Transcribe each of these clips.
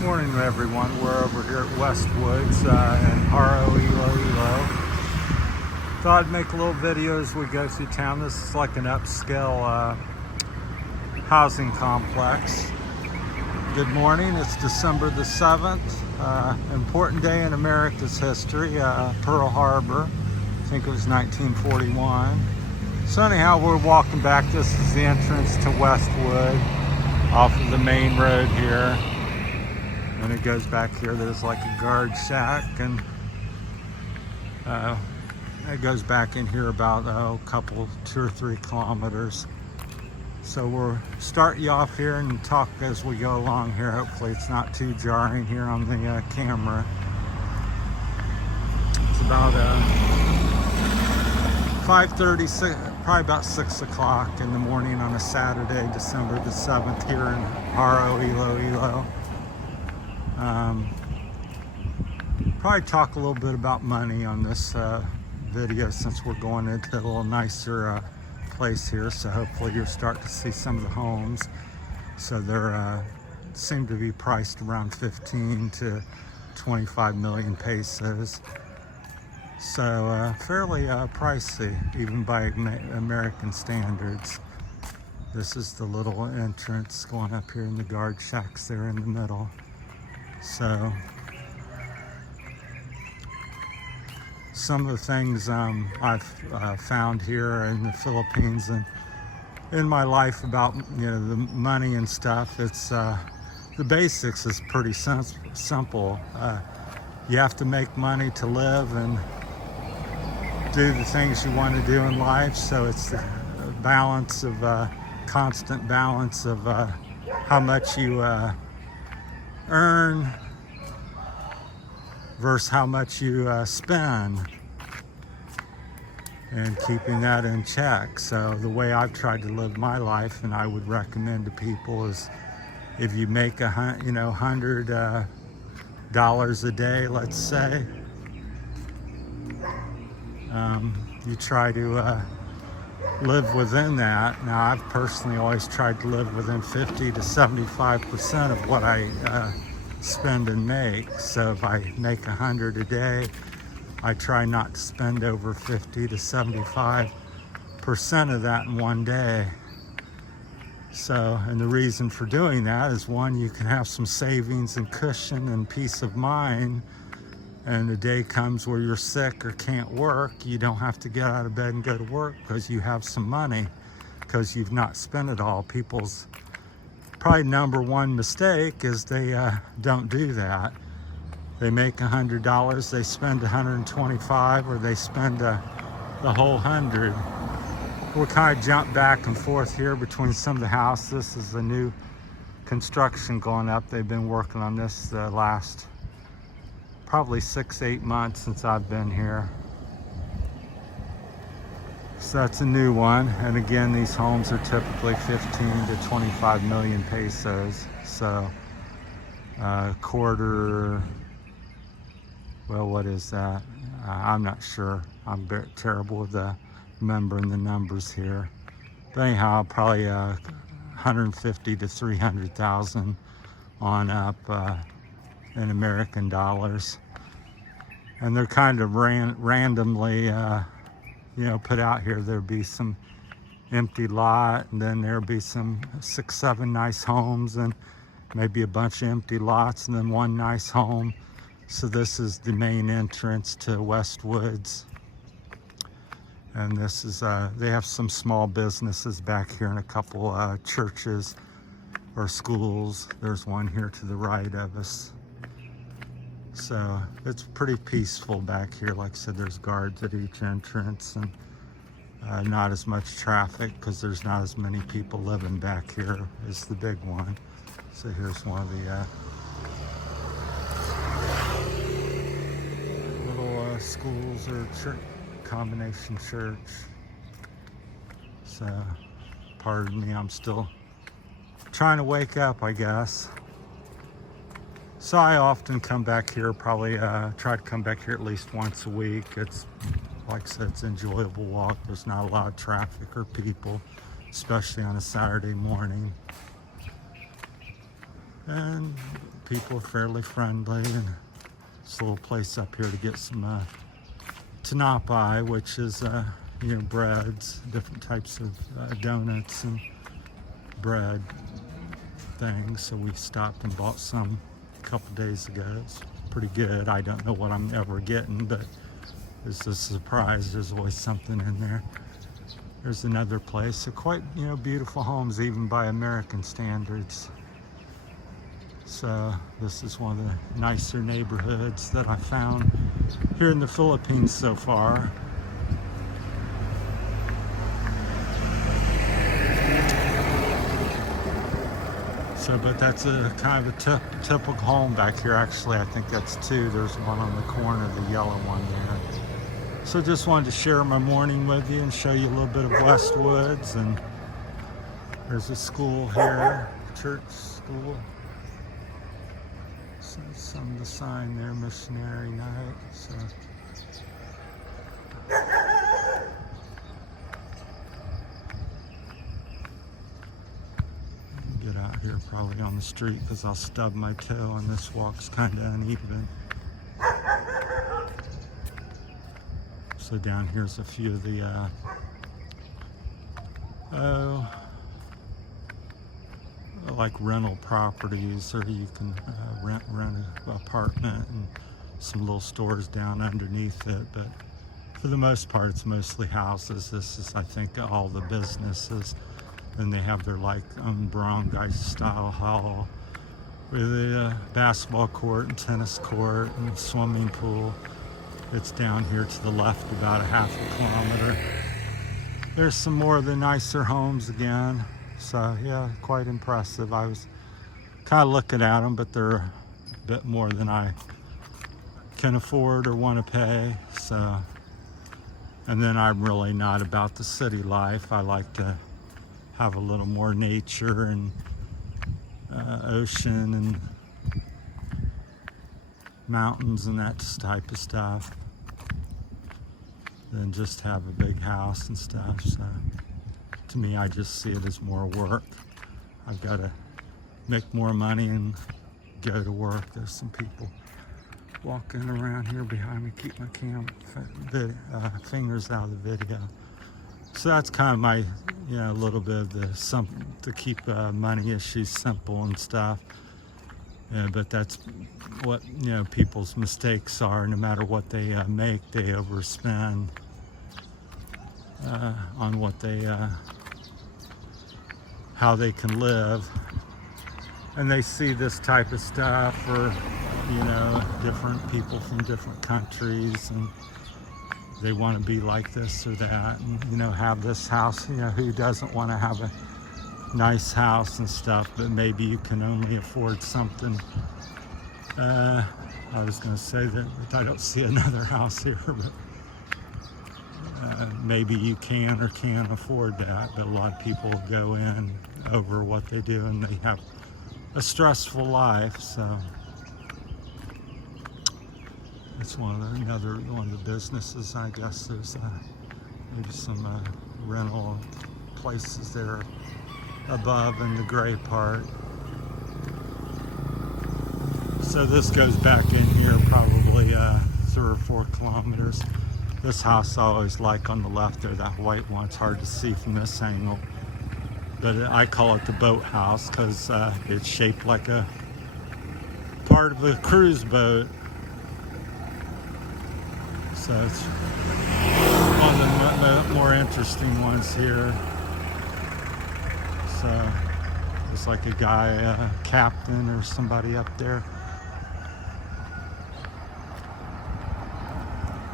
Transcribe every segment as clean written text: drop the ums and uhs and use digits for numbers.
Morning, everyone. We're over here at Westwoods in Jaro, Iloilo. Thought I'd make a little video as we go through town. This is like an upscale housing complex. Good morning. It's December the 7th. Important day in America's history, Pearl Harbor. I think it was 1941. So anyhow, we're walking back. This is the entrance to Westwood off of the main road here. And it goes back here. There's like a guard shack, and it goes back in here about a couple, 2 or 3 kilometers. So we'll start you off here and talk as we go along here. Hopefully it's not too jarring here on the camera. It's about 5:30, probably about 6 o'clock in the morning on a Saturday, December the 7th here in Jaro, Iloilo. Probably talk a little bit about money on this video since we're going into a little nicer place here. So hopefully you'll start to see some of the homes. So they're seem to be priced around 15 to 25 million pesos. So fairly pricey, even by American standards. This is the little entrance going up here, in the guard shacks there in the middle. So some of the things I've found here in the Philippines and in my life about the money and stuff, it's the basics is pretty simple. You have to make money to live and do the things you want to do in life. So it's the balance of constant balance of how much you earn versus how much you spend, and keeping that in check. So the way I've tried to live my life, and I would recommend to people, is if you make $100 a day, let's say, you try to live within that. Now, I've personally always tried to live within 50 to 75% of what I spend and make. So if I make 100 a day, I try not to spend over 50 to 75% of that in one day. So, and the reason for doing that is, one, you can have some savings and cushion and peace of mind. And the day comes where you're sick or can't work, you don't have to get out of bed and go to work because you have some money, because you've not spent it all. People's probably number one mistake is they don't do that. They make $100, they spend 125, or they spend the whole 100. We'll kind of jump back and forth here between some of the houses. This is the new construction going up. They've been working on this the last probably 6-8 months since I've been here. So that's a new one. And again, these homes are typically 15 to 25 million pesos. So quarter, well, what is that? I'm not sure. I'm very terrible with remembering the numbers here. But anyhow, probably 150 to 300,000 on up in American dollars. And they're kind of randomly put out here. There'll be some empty lot, and then there'll be some 6-7 nice homes, and maybe a bunch of empty lots, and then one nice home. So this is the main entrance to Westwoods. And this is, they have some small businesses back here and a couple churches or schools. There's one here to the right of us. So it's pretty peaceful back here. Like I said, there's guards at each entrance, and not as much traffic because there's not as many people living back here as the big one. So here's one of the little schools or church, combination church. So pardon me, I'm still trying to wake up, I guess. So I often come back here, probably try to come back here at least once a week. It's, like I said, it's an enjoyable walk. There's not a lot of traffic or people, especially on a Saturday morning. And people are fairly friendly, and this little place up here to get some tanapai, which is breads, different types of donuts and bread things. So we stopped and bought some a couple days ago. It's pretty good. I don't know what I'm ever getting, but it's a surprise. There's always something in there. There's another place. So quite, beautiful homes, even by American standards. So this is one of the nicer neighborhoods that I found here in the Philippines so far. So, but that's a kind of a typical home back here. Actually, I think that's two. There's one on the corner, the yellow one there. So just wanted to share my morning with you and show you a little bit of Westwoods. And there's a school here, church school. So some of the sign there, missionary night. So get out here probably on the street because I'll stub my toe and this walk's kind of uneven. So down here's a few of the like rental properties, or you can rent an apartment, and some little stores down underneath it. But for the most part, it's mostly houses. This is, I think, all the businesses. And they have their barangay style hall with a basketball court and tennis court and swimming pool. It's down here to the left about a half a kilometer. There's some more of the nicer homes again. So yeah, quite impressive. I was kind of looking at them, but they're a bit more than I can afford or want to pay. So, and then I'm really not about the city life. I like to have a little more nature and ocean and mountains and that type of stuff than just have a big house and stuff. So to me, I just see it as more work. I've got to make more money and go to work. There's some people walking around here behind me. Keep my fingers out of the video. So that's kind of my, a little bit of the to keep money issues simple and stuff. Yeah, but that's what people's mistakes are. No matter what they make, they overspend on what they how they can live, and they see this type of stuff, or different people from different countries, and they want to be like this or that, and have this house. Who doesn't want to have a nice house and stuff? But maybe you can only afford something. I was going to say that I don't see another house here, but maybe you can or can't afford that. But a lot of people go in over what they do, and they have a stressful life. So it's another one of the businesses. I guess there's maybe some rental places there above in the gray part. So this goes back in here probably 3 or 4 kilometers. This house I always like on the left there, that white one. It's hard to see from this angle, but I call it the boat house because it's shaped like a part of a cruise boat. So it's one of the more interesting ones here. So it's like a guy, captain or somebody up there.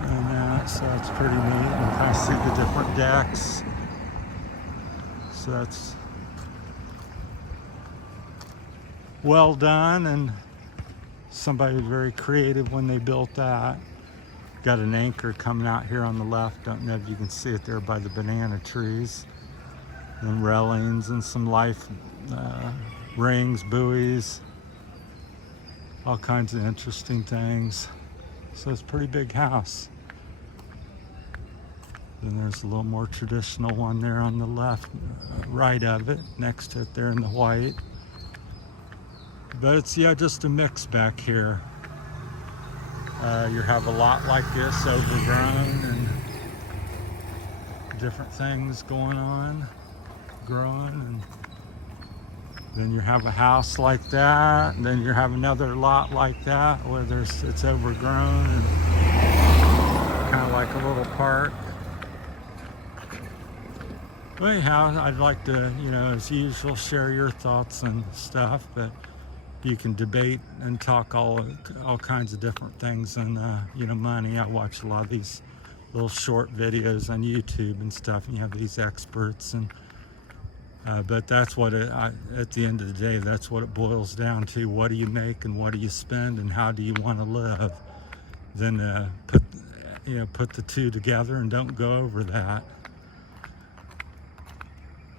And so that's pretty neat. You can kind of see the different decks. So that's well done, and somebody was very creative when they built that. Got an anchor coming out here on the left. Don't know if you can see it there by the banana trees. And railings and some life rings, buoys, all kinds of interesting things. So it's a pretty big house. Then there's a little more traditional one there on the left, right of it, next to it there in the white. But it's, yeah, just a mix back here. You have a lot like this, overgrown, and different things going on, growing, and then you have a house like that, and then you have another lot like that where it's overgrown and kind of like a little park. Well, anyhow, I'd like to, as usual, share your thoughts and stuff, but you can debate and talk all kinds of different things, and money. I watch a lot of these little short videos on YouTube and stuff, and you have these experts, and but that's what at the end of the day, that's what it boils down to. What do you make and what do you spend and how do you want to live? Then put the two together and don't go over that.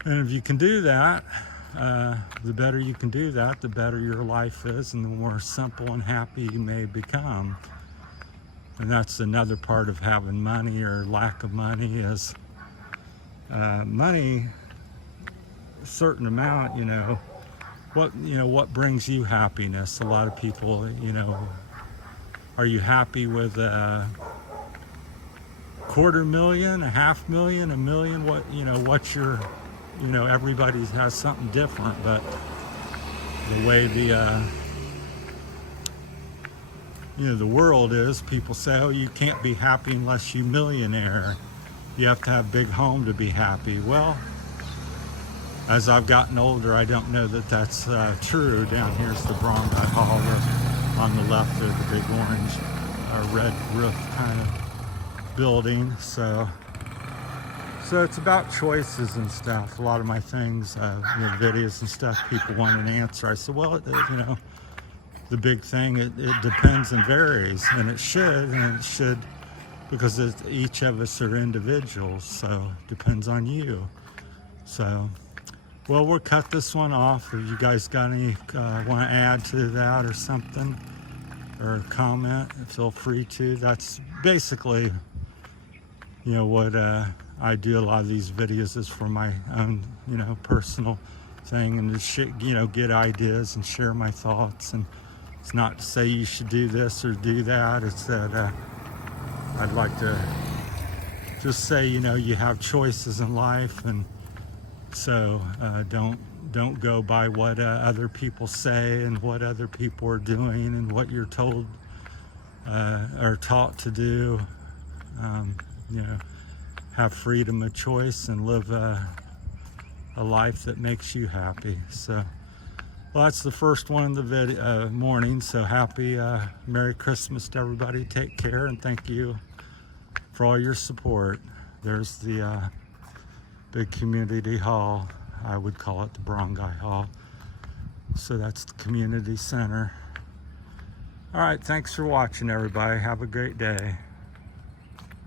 And if you can do that, the better you can do that, the better your life is, and the more simple and happy you may become. And that's another part of having money or lack of money is money, a certain amount, what brings you happiness? A lot of people, are you happy with $250,000, $500,000, $1 million? What's your, everybody has something different, but the way the world is, people say, oh, you can't be happy unless you're millionaire. You have to have a big home to be happy. Well, as I've gotten older, I don't know that that's true. Down here's the Barangay Hall. On the left there's the big orange, red roof kind of building. So it's about choices and stuff. A lot of my things, videos and stuff, people want an answer. I said, well, the big thing, it depends and varies, and it should, because each of us are individuals, so it depends on you. So, well, we'll cut this one off. If you guys got any, want to add to that or something, or comment, feel free to. That's basically, what I do. A lot of these videos is for my own, personal thing, and to get ideas and share my thoughts. And it's not to say you should do this or do that. It's that I'd like to just say, you have choices in life, and so don't go by what other people say and what other people are doing and what you're told or taught to do. Have freedom of choice and live a life that makes you happy. So, well, that's the first one in the morning. So happy Merry Christmas to everybody. Take care, and thank you for all your support. There's the big community hall. I would call it the Barangay Hall. So that's the community center. All right, thanks for watching, everybody. Have a great day.